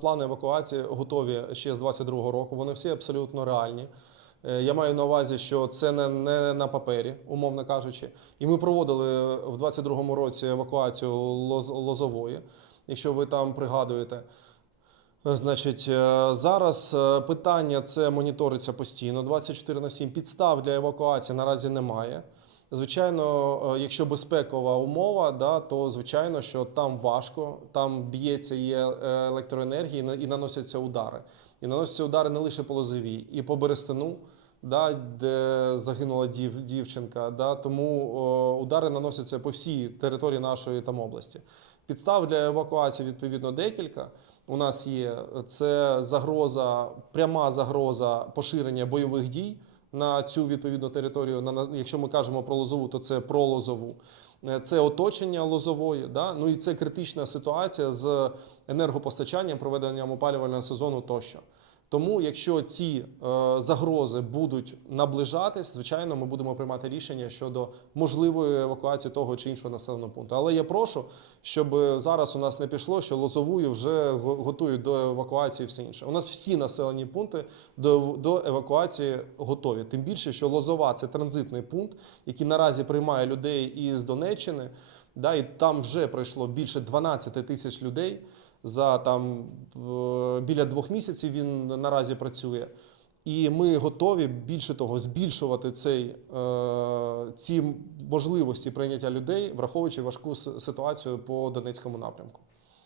Плани евакуації готові ще з 22-го року. Вони всі абсолютно реальні. Е, Я маю на увазі, що це не, не на папері, умовно кажучи. І ми проводили в 22-му році евакуацію Лоз- Лозової, якщо ви там пригадуєте. Значить, е, зараз е, питання це моніториться постійно 24 на 7. Підстав для евакуації наразі немає. Звичайно, е, якщо безпекова умова, да, то звичайно, що там важко, там б'ється є е, електроенергія і наносяться удари. І наносяться удари не лише по лозовій, і по Берестину, да, де загинула дів, дівчинка. Да, тому о, удари наносяться по всій території нашої там області. Підстав для евакуації відповідно декілька. У нас є це загроза, пряма загроза поширення бойових дій на цю відповідну територію. На, якщо ми кажемо про лозову, то це про лозову. Е, Це оточення лозової, да? ну і це критична ситуація з енергопостачанням, проведенням опалювального сезону тощо. Тому, якщо ці е, загрози будуть наближатись, звичайно, ми будемо приймати рішення щодо можливої евакуації того чи іншого населеного пункту. Але я прошу, щоб зараз у нас не пішло, що лозовую вже готують до евакуації все інше. У нас всі населені пункти до, евакуації готові. Тим більше, що Лозова це транзитний пункт, який наразі приймає людей із Донеччини. Да, і там вже пройшло більше 12 тисяч людей. За там біля двох місяців він наразі працює. І ми готові більше того збільшувати цей, е, ці можливості прийняття людей, враховуючи важку ситуацію по Донецькому напрямку.